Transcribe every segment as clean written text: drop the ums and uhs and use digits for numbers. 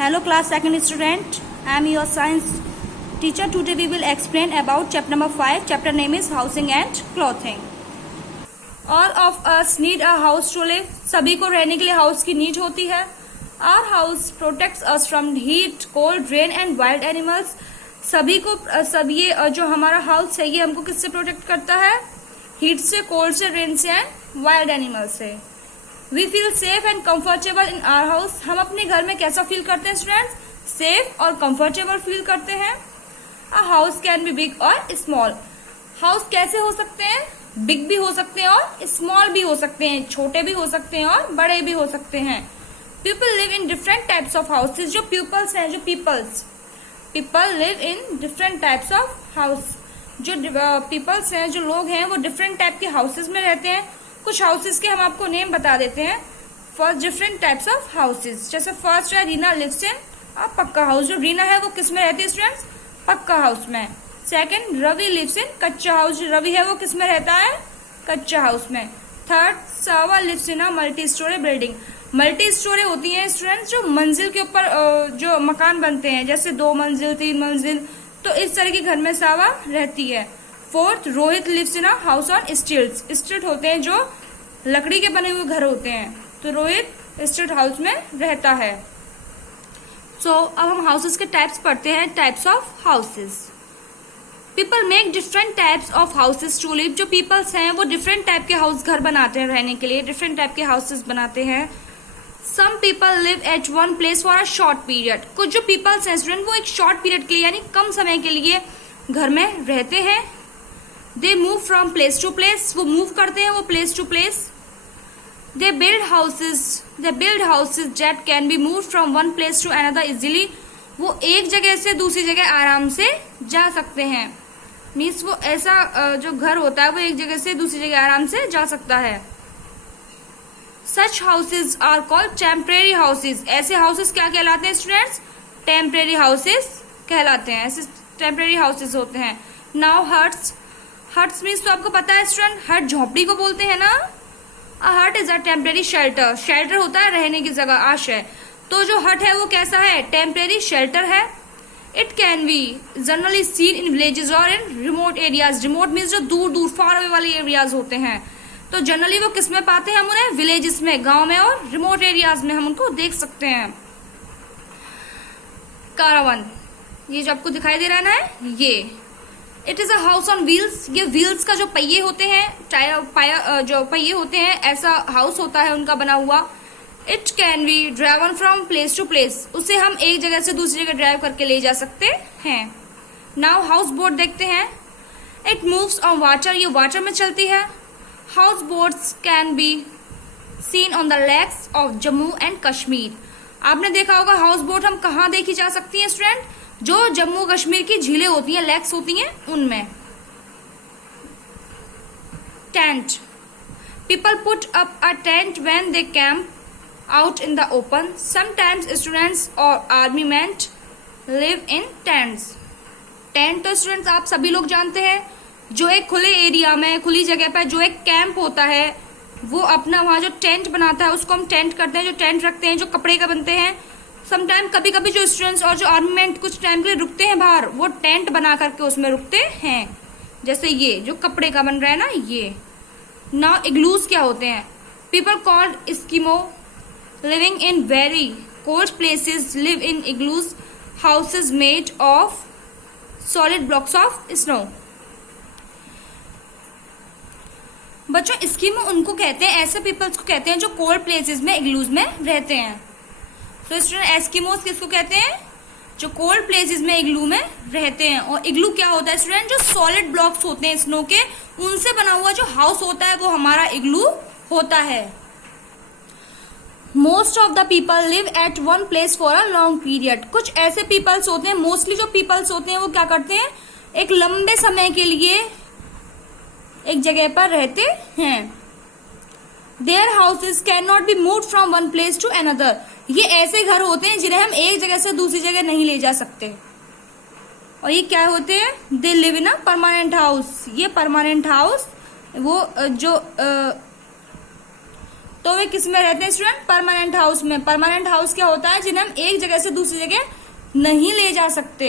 Hello class second student, I am your science teacher. Today we will explain about chapter number 5. Chapter name is housing and clothing. All of us need a house to live. सभी को रहने के लिए house की need होती है. Our house protects us from heat, cold, rain and wild animals. सभी ये जो हमारा हाउस है ये हमको किससे प्रोटेक्ट करता है? हीट से, कोल्ड से, रेन से एंड वाइल्ड एनिमल से. We feel safe and comfortable in our house. हम अपने घर में कैसा फील करते हैं स्टूडेंट्स? सेफ और कंफर्टेबल फील करते हैं. A house can be big और स्मॉल. हाउस कैसे हो सकते हैं? बिग भी हो सकते हैं और स्मॉल भी हो सकते हैं. छोटे भी हो सकते हैं और बड़े भी हो सकते हैं. People live in different types of houses. जो पीपल्स हैं, जो people live in different types of house. जो पीपल्स हैं, जो लोग हैं, वो डिफरेंट टाइप के हाउसेज में रहते हैं. कुछ हाउसेज के हम आपको नेम बता देते हैं. First, different types of houses. जैसे फर्स्ट है Reena lives in a pucca house. जो रीना है वो किस में रहती है स्टूडेंट्स? पक्का हाउस में. सेकंड, रवि लिव्स इन कच्चा हाउस. जो रवि है वो किस में रहता है? कच्चा हाउस में. Third, Sava lives in a multi storey building. Multi storey होती है स्टूडेंट्स जो मंजिल के ऊपर जो मकान बनते हैं, जैसे 2 मंजिल 3 मंजिल, तो इस तरह के घर में सावा रहती है. Fourth, Rohit lives in a house on stilts. Stilt होते हैं जो लकड़ी के बने हुए घर होते हैं, तो रोहित स्टिल्ट हाउस में रहता है. सो अब हम हाउसेस के टाइप्स पढ़ते हैं. Types of houses. People make different types of houses to live. जो पीपल्स हैं वो डिफरेंट टाइप के हाउस घर बनाते हैं रहने के लिए. डिफरेंट टाइप के हाउसेस बनाते हैं. Some people live at one place for a short period. कुछ जो पीपल्स हैं स्टूडेंट वो एक शॉर्ट पीरियड के लिए यानी कम समय के लिए घर में रहते हैं. They move from place to place. वो मूव करते हैं वो place to place. They build houses that can be move from one place to another easily. वो एक जगह से दूसरी जगह आराम से जा सकते हैं. मीन्स वो ऐसा जो घर होता है वो एक जगह से दूसरी जगह आराम से जा सकता है. Such houses are called temporary houses. ऐसे हाउसेज क्या कहलाते हैं स्टूडेंट्स? टेम्परेरी हाउसेज कहलाते हैं. ऐसे टेम्परेरी हाउसेज होते हैं. नाउ हट्स मीन्स तो आपको पता है स्टूडेंट, हट झोपड़ी को बोलते हैं ना. अ हट is a temporary shelter. Shelter होता है रहने की जगह, आश्रय. तो जो हट है वो कैसा है? टेम्परेरी शेल्टर है. It can be generally seen in villages और in remote areas. Remote means जो दूर दूर फार अवे वाले एरियाज होते हैं, तो जनरली वो किस में पाते हैं हम उन्हें? विलेजेस में, गांव में और रिमोट एरियाज में हम उनको देख सकते हैं. कारावन, ये जो आपको दिखाई दे रहा है ना, ये it is a house on wheels. ये व्हील्स का जो पहिए होते हैं, जो पहिए होते हैं, ऐसा हाउस होता है उनका बना हुआ. It can be driven from place to place. उसे हम एक जगह से दूसरी जगह ड्राइव करके ले जा सकते हैं. नाउ हाउस बोट देखते हैं. It moves on water. ये वाटर में चलती है. House boats can be seen on the lakes of Jammu and Kashmir. आपने देखा होगा हाउस बोट हम कहाँ देखी जा सकती है स्टूडेंट? जो जम्मू कश्मीर की झीलें होती हैं, लेक्स होती हैं, उनमें. Tent. People put up a tent when they camp out in the open. Sometimes students or army men live in tents. Tent तो स्टूडेंट्स आप सभी लोग जानते हैं, जो एक खुले एरिया में, खुली जगह पर जो एक कैंप होता है, वो अपना वहाँ जो टेंट बनाता है उसको हम टेंट करते हैं. जो टेंट रखते हैं जो कपड़े का बनते हैं. समटाइम कभी कभी जो स्टूडेंट्स और जो आर्मी मैन कुछ टाइम के लिए रुकते हैं बाहर, वो टेंट बना करके उसमें रुकते हैं. जैसे ये जो कपड़े का बन रहा है ना, ये. नाउ इग्लूज क्या होते हैं? People called Eskimo living in very cold places live in igloos, houses made of solid blocks of snow. बच्चों, एस्किमो उनको कहते हैं, ऐसे पीपल्स को कहते हैं जो कोल्ड प्लेसेस में, इग्लूज में रहते हैं. तो स्टूडेंट एस्किमोस किसको कहते हैं? जो कोल्ड प्लेसेस में इग्लू में रहते हैं. और इग्लू क्या होता है स्टूडेंट? जो सॉलिड ब्लॉक्स होते हैं स्नो के, उनसे बना हुआ जो हाउस होता है वो हमारा इग्लू होता है. Most of the people live at one place for a long period. कुछ ऐसे पीपल्स होते हैं, मोस्टली जो पीपल्स होते हैं वो क्या करते हैं? एक लंबे समय के लिए एक जगह पर रहते हैं. Their houses can not be move from one place to another. ये ऐसे घर होते हैं जिन्हें हम एक जगह से दूसरी जगह नहीं ले जा सकते. और ये क्या होते हैं? They live in a permanent house. ये परमानेंट हाउस वो जो तो वे किस में रहते हैं स्टूडेंट? परमानेंट हाउस में। परमानेंट हाउस क्या होता है? जिन्हें हम एक जगह से दूसरी जगह नहीं ले जा सकते।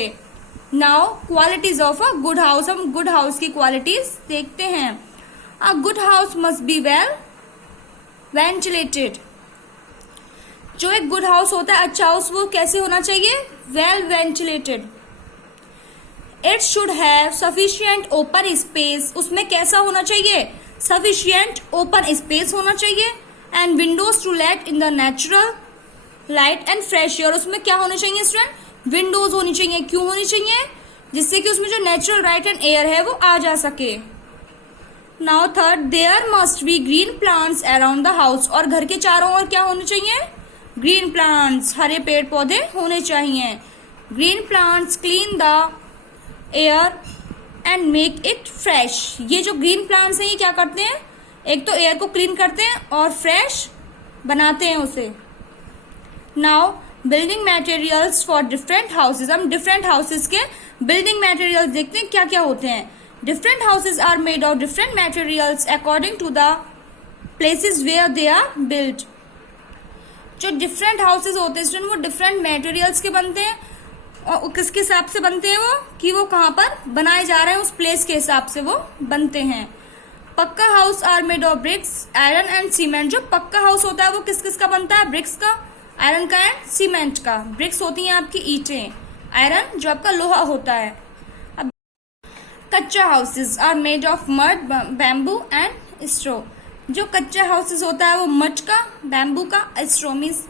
Now qualities of a good house, हम गुड हाउस की क्वालिटीज देखते हैं। A good house must be well ventilated. जो एक गुड हाउस होता है, अच्छा हाउस, वो कैसे होना चाहिए? Well ventilated. It should have sufficient open space. उसमें कैसा होना चाहिए? सफिशिएंट ओपन स्पेस होना चाहिए। And windows to let in the natural light and fresh air. उसमें क्या होना चाहिए स्टूडेंट? विंडोज होनी चाहिए। क्यों होनी चाहिए? जिससे कि उसमें जो नेचुरल लाइट एंड एयर है वो आ जा सके। Now third, there must be green plants around the house. और घर के चारों ओर क्या होने चाहिए? ग्रीन प्लांट्स, हरे पेड़ पौधे होने चाहिए। Green plants clean the air and make it fresh. ये जो ग्रीन प्लांट्स हैं ये क्या करते हैं? एक तो एयर को क्लीन करते हैं और फ्रेश बनाते हैं उसे। Now building materials for different houses. हम डिफरेंट हाउसेज के बिल्डिंग मटेरियल्स देखते हैं क्या क्या होते हैं। Different houses are made of different materials according to the places where they are built. जो डिफरेंट हाउसेज होते हैं वो डिफरेंट मटेरियल्स के बनते हैं। और किसके हिसाब से बनते हैं? वो कि वो कहाँ पर बनाए जा रहे हैं, उस प्लेस के हिसाब से वो बनते हैं। Pucca house are made of bricks, iron and cement. जो पक्का हाउस होता है वो किस किस का बनता है? ब्रिक्स का, आयरन का एंड सीमेंट का। ब्रिक्स होती हैं आपकी ईंटें, आयरन जो आपका लोहा होता है। अब kachcha houses are made of mud, bamboo and straw. जो कच्चा हाउसेज होता है वो मड का, बैम्बू का, स्ट्रो मीन्स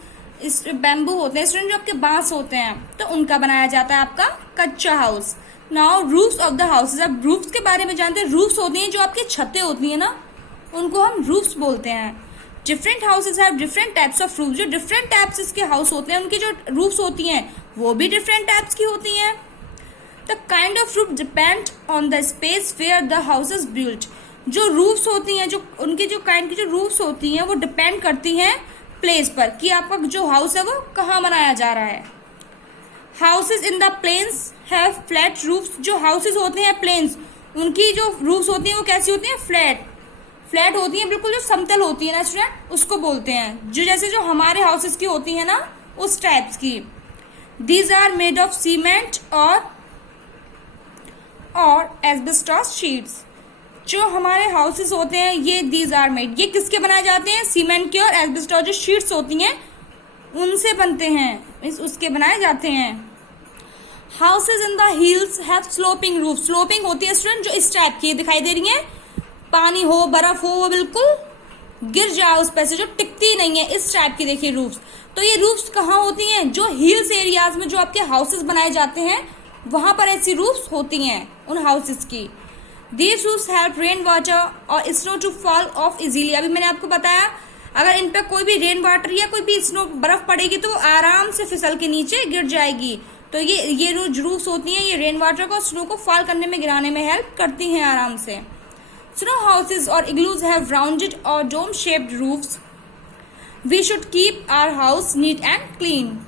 बैम्बू होते हैं स्टूडेंट, जो आपके बांस होते हैं, तो उनका बनाया जाता है आपका कच्चा house. Now roofs of the houses. अब रूफ्स के बारे में जानते हैं। रूफ्स होती हैं जो आपकी छतें होती है ना, उनको हम रूफ्स बोलते हैं। Different houses have different types of roof. जो डिफरेंट टाइप्स के हाउस होते हैं उनकी जो रूफ्स होती हैं वो भी डिफरेंट टाइप्स की होती हैं। The kind of roof depend on the space where the house is built. जो रूफ्स होती हैं, जो उनकी जो काइंड की जो रूफ्स होती हैं वो डिपेंड करती हैं प्लेस पर, कि आपका जो हाउस है वो कहाँ बनाया जा रहा है। Houses in the plains have flat roofs. जो हाउसेज होते हैं प्लेन्स, उनकी जो रूफ्स होती हैं वो कैसी होती हैं? फ्लैट। फ्लैट होती हैं, बिल्कुल जो समतल होती है ना स्टूडेंट, उसको बोलते हैं। जो जैसे जो हमारे हाउसेज की होती है ना, उस टाइप्स की। These are made of cement और एस्बेस्टॉस शीट्स। जो हमारे हाउसेस होते हैं ये दीज आर मेड, ये किसके बनाए जाते हैं? सीमेंट के और एस्बेस्टॉस जो शीट्स होती हैं उनसे बनते हैं, उसके बनाए जाते हैं। Houses in the hills have sloping roof. Sloping होती है स्टूडेंट जो इस टाइप की दिखाई दे रही है। पानी हो, बर्फ हो, वो बिल्कुल गिर जाए उस पर से, जो टिकती नहीं है, इस टाइप की देखिए रूफ्स। तो ये रूफ्स कहाँ होती हैं? जो हिल्स एरियाज में जो आपके हाउसेस बनाए जाते हैं वहां पर ऐसी रूफ्स होती हैं उन हाउसेस की। These roofs help rain water और snow to fall off easily। अभी मैंने आपको बताया अगर इन पे कोई भी रेन वाटर या कोई भी स्नो बर्फ पड़ेगी तो वो आराम से फिसल के नीचे गिर जाएगी। तो ये रूफ्स होती हैं, ये रेन वाटर को, स्नो को फॉल करने में, गिराने में हेल्प करती हैं आराम से। स्नो हाउसेज और इग्लूज हैव राउंडेड और dome shaped roofs. We should keep our house neat and clean.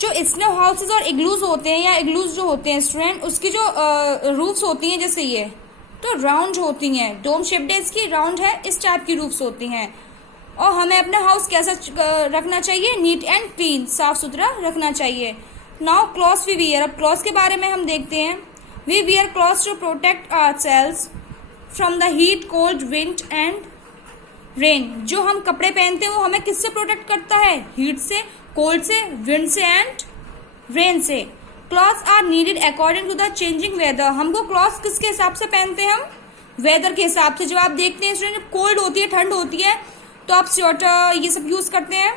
जो स्नो हाउसेज और इग्लूज होते हैं या इग्लूज जो होते हैं स्टूडेंट, उसकी जो रूफ्स होती हैं जैसे ये तो राउंड होती हैं, डोम शेप्ड है, इसकी राउंड है, इस टाइप की रूफ्स होती हैं। और हमें अपना हाउस कैसा रखना चाहिए? नीट एंड क्लीन, साफ सुथरा रखना चाहिए। Now clothes we wear. अब क्लॉथ्स के बारे में हम देखते हैं। We wear clothes to protect ourselves from the heat, cold, wind and rain. जो हम कपड़े पहनते हैं वो हमें किससे प्रोटेक्ट करता है? हीट से, कोल्ड से, विंड से एंड रेन से। Clothes are needed according to the changing weather. हमको क्लॉथ्स किसके हिसाब से पहनते हैं? हम वेदर के हिसाब से। जब आप देखते हैं स्टूडेंट कोल्ड होती है, ठंड होती है, तो आप स्वेटर ये सब यूज करते हैं।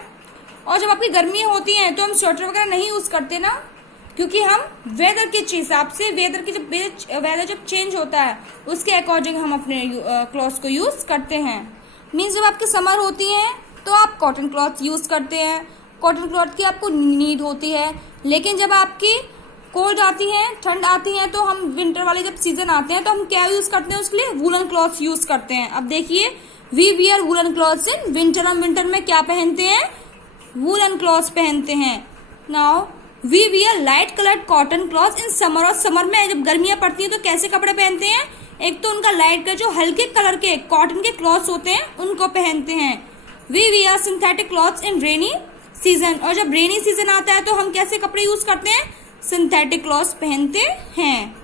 और जब आपकी गर्मी होती है तो हम स्वेटर वगैरह नहीं यूज करते ना, क्योंकि हम वेदर के हिसाब से, वेदर की जब वेदर जब चेंज होता है उसके अकॉर्डिंग हम अपने क्लॉथ्स को यूज करते हैं। मीन्स जब आपकी समर होती है तो आप कॉटन क्लॉथ यूज करते हैं, कॉटन क्लॉथ की आपको नीड होती है। लेकिन जब आपकी कोल्ड आती है, ठंड आती है, तो हम विंटर वाले जब सीजन आते हैं तो हम क्या यूज करते हैं? उसके लिए वुलन क्लॉथ यूज करते हैं। अब देखिए, we wear woollen clothes in winter. हम विंटर में क्या पहनते हैं? वुलन क्लॉथ्स पहनते हैं। Now we wear light coloured cotton cloth in summer. और समर में जब गर्मियां पड़ती हैं तो कैसे कपड़े पहनते हैं? एक तो उनका लाइट का जो हल्के कलर के कॉटन के क्लॉथ्स होते हैं उनको पहनते हैं। We wear synthetic clothes in rainy season, और जब रेनी सीजन आता है तो हम कैसे कपड़े यूज करते हैं, सिंथेटिक क्लॉथ्स पहनते हैं।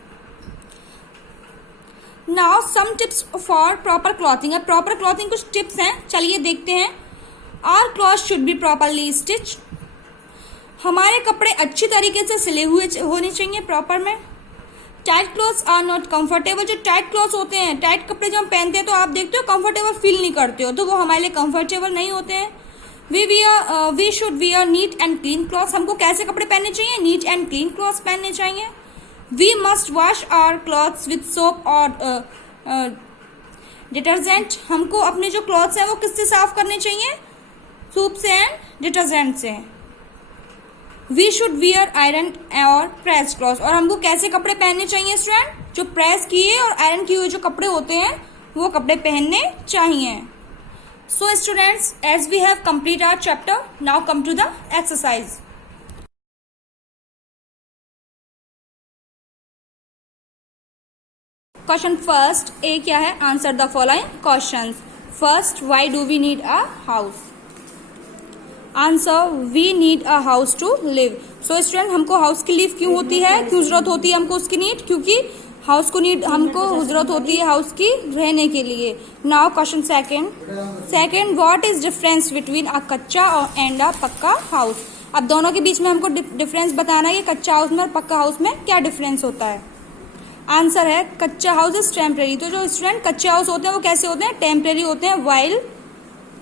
Now some tips for proper clothing, अब प्रॉपर क्लॉथिंग कुछ टिप्स हैं, चलिए देखते हैं। Our cloth should be properly stitch, हमारे कपड़े अच्छी तरीके से सिले हुए होने चाहिए प्रॉपर में। Tight clothes are not comfortable, जो टाइट क्लॉथ्स होते हैं, टाइट कपड़े जब हम पहनते हैं तो आप देखते हो कंफर्टेबल फील नहीं करते हो, तो वो हमारे लिए कंफर्टेबल नहीं होते हैं। We should wear neat and clean clothes, हमको कैसे कपड़े पहनने चाहिए, नीट एंड क्लीन क्लॉथ्स पहनने चाहिए। We must wash our clothes with soap और डिटर्जेंट, हमको अपने जो क्लॉथ्स हैं वो किससे साफ करने चाहिए, सूप से एंड डिटर्जेंट से। वी शुड वियर आयरन और प्रेस क्लॉथ्स, और हमको कैसे कपड़े पहनने चाहिए स्टूडेंट, जो प्रेस किए और आयरन किए हुए जो कपड़े होते हैं वो कपड़े पहनने चाहिए। So students, as we have complete our chapter, now come to the exercise. Question first a क्या है, answer the following questions. First, why do we need a house, answer we need a house to live. So student, हमको house की लीव क्यों होती है, क्यों जरूरत होती है हमको उसकी नीड, क्योंकि हाउस को नीड हमको जरूरत होती है हाउस की रहने के लिए। Now question second, what is difference between a कच्चा एंड अ पक्का हाउस, अब दोनों के बीच में हमको डिफरेंस बताना है कि कच्चा हाउस में और पक्का हाउस में क्या डिफरेंस होता है। आंसर है कच्चा हाउस इज टेम्परेरी, तो जो स्टूडेंट कच्चे हाउस होते हैं वो कैसे होते हैं, टेम्परेरी होते हैं, वाइल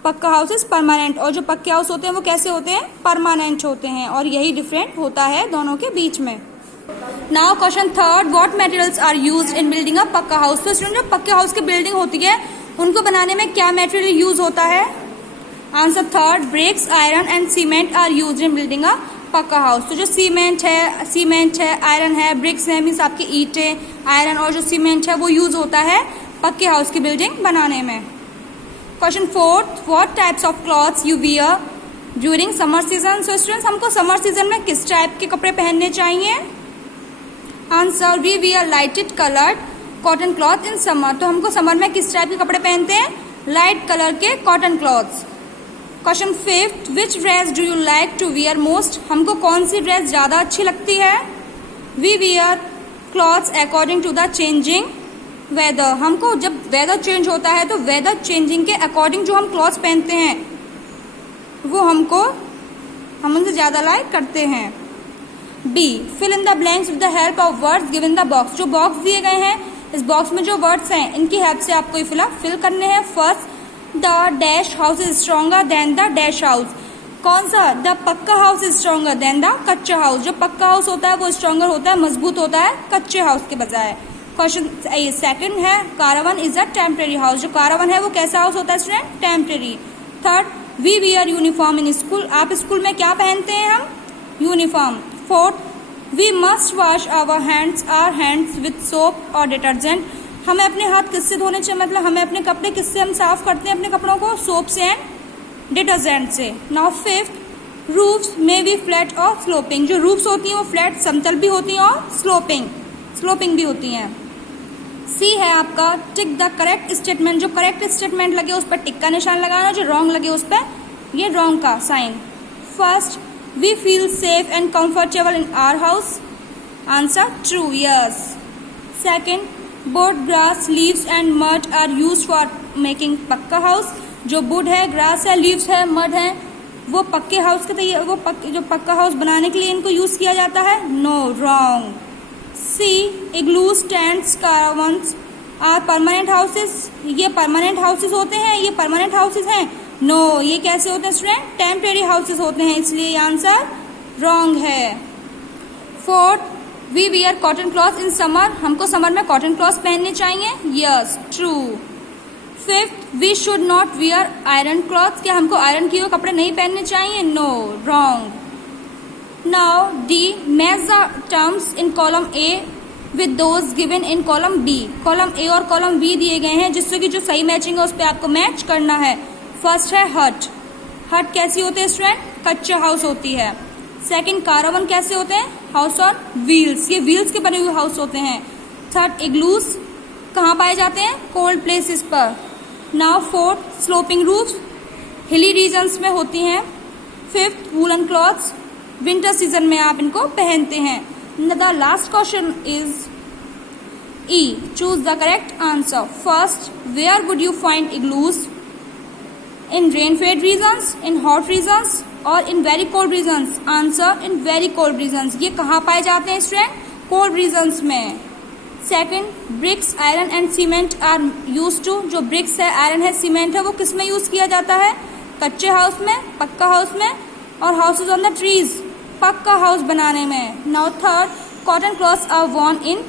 पक्का हाउस इज परमानेंट, और जो पक्के हाउस होते हैं वो कैसे होते हैं, परमानेंट होते हैं, और यही डिफरेंट होता है दोनों के बीच में। Now question third, what materials are used in building a pucca house, तो स्टूडेंट जो पक्के हाउस की बिल्डिंग होती है उनको बनाने में क्या मटेरियल यूज होता है। Answer third, bricks, iron and cement are used in building a pucca house, तो जो सीमेंट है, आयरन है, ब्रिक्स है, मीन्स आपकी ईंटें, आयरन और जो सीमेंट है वो यूज होता है पक्के हाउस की बिल्डिंग बनाने में। Question fourth, what types of clothes you wear during summer season, so students हमको समर सीजन में किस टाइप के कपड़े पहनने चाहिए। Answer, we wear lighted coloured cotton cloth in summer, तो हमको समर में किस टाइप के कपड़े पहनते हैं, लाइट कलर के cotton clothes. Question fifth, which dress do you like to wear most, हमको कौन सी ड्रेस ज्यादा अच्छी लगती है। We wear clothes according to the changing weather, हमको जब वेदर चेंज होता है तो वेदर चेंजिंग के अकॉर्डिंग जो हम क्लॉथ्स पहनते हैं वो हम उनसे ज्यादा लाइक करते हैं। B, fill in the blanks with the help of words given the box, जो बॉक्स दिए गए हैं इस बॉक्स में जो वर्ड्स हैं इनकी हेल्प से आपको ये फिल करने हैं। First, the dash house is stronger than the dash house, कौन सा, द पक्का house is stronger than the कच्चा हाउस, जो पक्का हाउस होता है वो स्ट्रॉन्गर होता है, मजबूत होता है कच्चे हाउस के बजाय। क्वेश्चन सेकंड है, caravan is a temporary house, जो कारावन है वो कैसा हाउस होता है student, temporary. Third, we wear uniform in school, आप स्कूल में क्या पहनते हैं, हम uniform. Fourth, we must wash our hands with soap और डिटर्जेंट, हमें अपने हाथ किससे धोने चाहिए, मतलब हमें अपने कपड़े किससे हम साफ करते हैं अपने कपड़ों को, सोप से एंड डिटर्जेंट से। नाउ फिफ्थ, रूफ्स में बी फ्लैट और स्लोपिंग, जो रूफ्स होती हैं वो फ्लैट समतल भी होती हैं और स्लोपिंग भी होती हैं। सी है आपका, टिक द करेक्ट स्टेटमेंट, जो करेक्ट स्टेटमेंट लगे उस पर टिक का निशान लगाना, जो रॉन्ग लगे उस पर ये रॉन्ग का sign. First, we feel safe and comfortable in our house, answer true, yes. Second, board, grass, leaves and mud are use for making pucca house, जो वुड है, ग्रास है, लीव्स है, मड है, वो पक्के हाउस के जो पक्का हाउस बनाने के लिए इनको यूज किया जाता है, no, wrong. See, igloos, tents, caravans are permanent houses, ये परमानेंट हाउसेस होते हैं, ये परमानेंट हाउसेस हैं, नो, ये कैसे होते हैं स्टूडेंट, टेम्परेरी हाउसेस होते हैं, इसलिए ये आंसर रॉन्ग है। Fourth, we wear cotton cloth in summer, हमको समर में कॉटन क्लॉथ पहनने चाहिए, yes, true. Fifth, we should not wear iron cloth, क्या हमको आयरन किए हुए कपड़े नहीं पहनने चाहिए, no, wrong. Now D, match the terms in column A with those given in column B, column A और कॉलम बी दिए गए हैं जिससे कि जो सही मैचिंग है उस पर आपको मैच करना है। फर्स्ट है हट, हट कैसी होती है स्टूडेंट, कच्चा हाउस होती है। सेकंड, कारावन कैसे होते हैं, हाउस ऑन व्हील्स, ये व्हील्स के बने हुए हाउस होते हैं। थर्ड, इग्लूस कहाँ पाए जाते हैं, कोल्ड प्लेसेस पर। Now fourth, sloping roofs, hilly regions में होती हैं। Fifth, woollen clothes, winter season में आप इनको पहनते हैं। The last question is E. Choose the correct answer. First, where would you find igloos? In rain-fed regions, in hot regions, or in very cold regions? Answer, in very cold regions. ये कहाँ पाए जाते हैं student? Cold regions में। Second, bricks, iron and cement are use to. जो bricks है, iron है, cement है, वो किस में यूज किया जाता है? कच्चे हाउस में, पक्का हाउस में, और houses on the trees, pucca house बनाने में। Now third, cotton clothes are worn in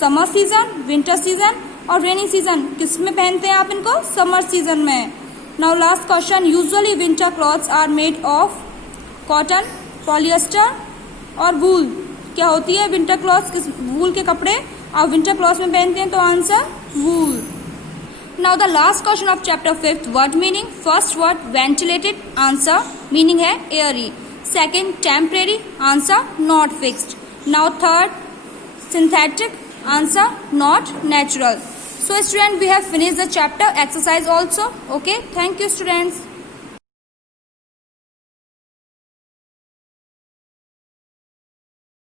summer season, winter season और रेनी सीजन। किस में पहनते हैं आप इनको? समर सीजन में। Now last question, usually winter clothes are made of cotton, polyester और वूल। क्या होती है विंटर क्लॉथ्स? किस वूल के कपड़े आप विंटर क्लॉथ्स में पहनते हैं, तो answer wool. Now the last question of chapter 5, word meaning. First word ventilated, answer meaning है airy. Second, temporary, answer not fixed. Now third, synthetic, answer not natural. So student, we have finished the chapter exercise also. Okay, thank you students.